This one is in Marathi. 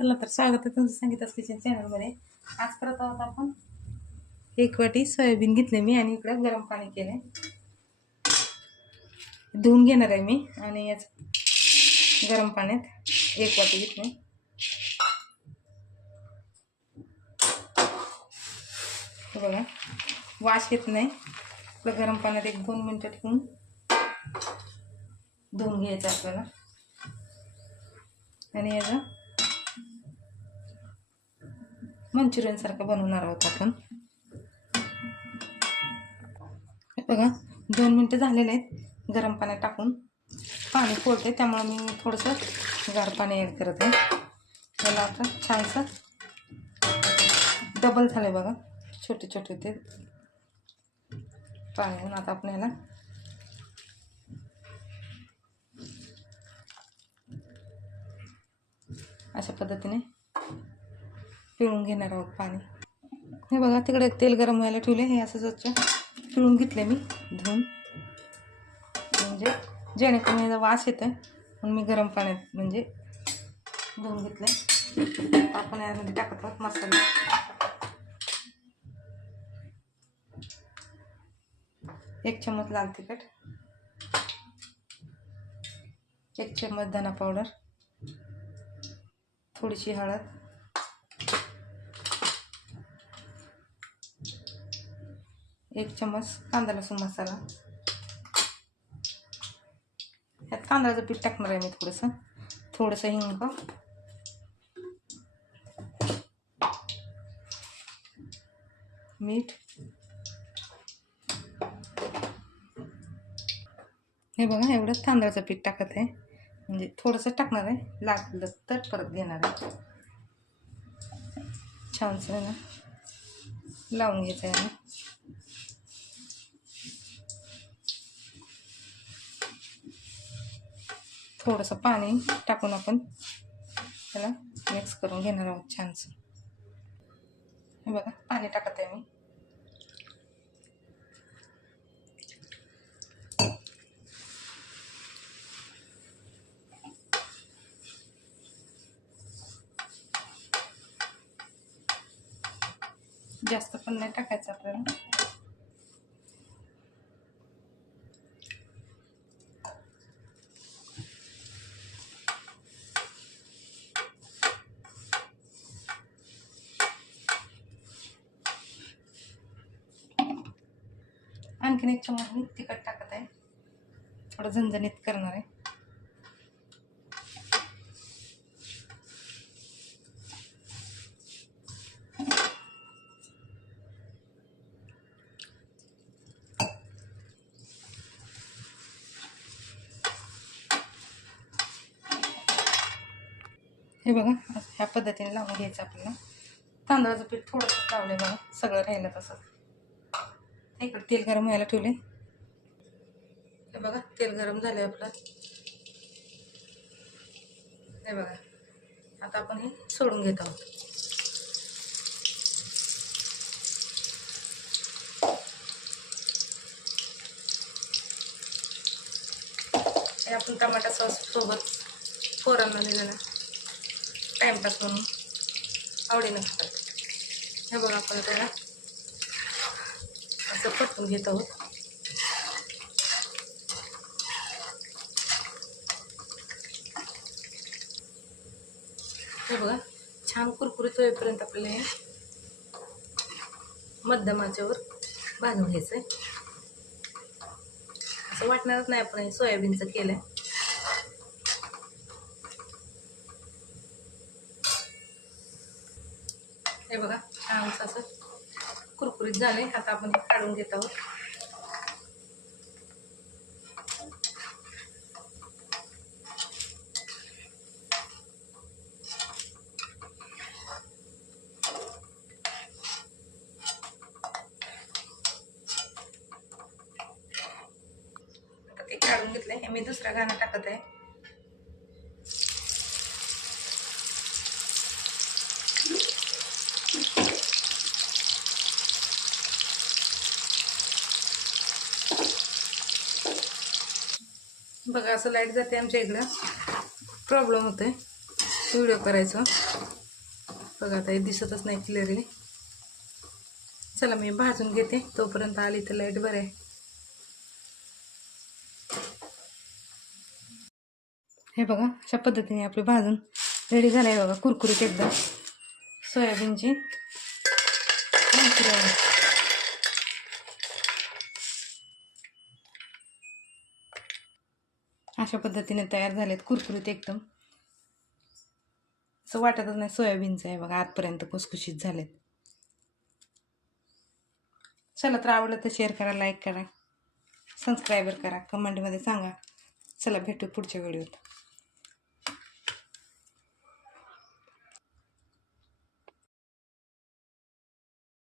चला तर स्वागत आहे तुमचं संगीताच किचन चॅनलमध्ये. आज करत आहोत आपण एक वाटी सोयाबीन घेतले मी आणि इकडं गरम पाणी केलं धुवून घेणार आहे मी आणि याच गरम पाण्यात एक वाटी घेतले. बघा वाश येत नाही. आपलं गरम पाण्यात एक दोन मिनटं ठेवून धुवून घ्यायचं आपल्याला. आणि याचा मंचुरियनसारखं बनवणार आहोत आपण. बघा दोन मिनटं झालेले आहेत. गरम पाण्यात टाकून पाणी फोडते. त्यामुळे मी थोडंसं गार पाणी ॲड करत आहे. त्याला आता छानसं डबल झालं बघा. छोटे छोटे ते पाणी आता आपण याला अशा पद्धतीने पिळून घेणार आहोत पाणी. हे बघा तिकडे तेल गरम व्हायला ठेवले हे असं स्वच्छ पिळून घेतले मी. धुवून. म्हणजे जेणेकरून याचा वास येतो म्हणून मी गरम पाण्यात म्हणजे धुवून घेतले आपण यामध्ये टाकत आहोत मसाले. एक चम्मच लाल तिखट. एक चम्मच धना पावडर. थोडीशी हळद. एक चम्मच कांदा लसूण मसाला. यात तांदळाचं पीठ टाकणार आहे मी थोडंसं. थोडंसं हिंग. मीठ. हे बघा एवढं तांदळाचं पीठ टाकत आहे. म्हणजे थोडंसं टाकणार आहे. लागलं तर परत घेणार आहे. छानसं ना. लावून घ्यायचं आहे थोडंसं पाणी टाकून आपण त्याला मिक्स करून घेणार आहोत छानसं. हे बघा पाणी टाकत आहे मी. जास्त पण नाही टाकायचं आपल्याला. आणखीन एक चमच मी तिखट टाकत आहे. थोडं झणझणीत करणार आहे. हे बघा ह्या पद्धतीने लावून घ्यायचं आपल्याला. तांदळाचं पीठ थोडंसं लावलं बघा सगळं राहिलं तसं इकडे तेल गरम व्हायला ठेवले. हे बघा तेल गरम झालं आपलं. हे बघा आता आपण हे सोडून घेत आहोत. हे आपण टमाटा सॉस सोबत फोरांना दिलेला टाईमपास म्हणून. आवडीनं खातात. हे बघा आपण त्याला असं पटकून घेत आहोत. हे बघा छान कुरकुरीत होईपर्यंत आपल्याला हे मध्यमाच्यावर भाजून घ्यायचं आहे. असं वाटणारच नाही आपण हे सोयाबीनचं केलं आहे हे बघा छान असं कुरकुरीत झाले. आता आपण काढून घेत आहोत. आता ते काढून घेतलंय. हे मी दुसरा गाणं टाकत आहे. बघा असं लाइट जाते आमच्या इकडं. प्रॉब्लेम होते व्हिडिओ करायचं. बघा आता हे दिसतच नाही क्लिअरली चला मी भाजून घेते. तोपर्यंत आली तर लाइट बरं आहे. हे बघा अशा पद्धतीने आपली भाजून रेडी झालं आहे बघा कुरकुरीत एकदम. सोयाबीनची. अशा पद्धतीने तयार झालेत कुरकुरीत एकदम. असं वाटतच नाही सोयाबीनचं आहे बघा आतपर्यंत खुसखुशीत झालेत. चला तर आवडलं तर शेअर करा लाईक करा सबस्क्रायबर करा कमेंटमध्ये सांगा. चला भेटू पुढच्या व्हिडिओत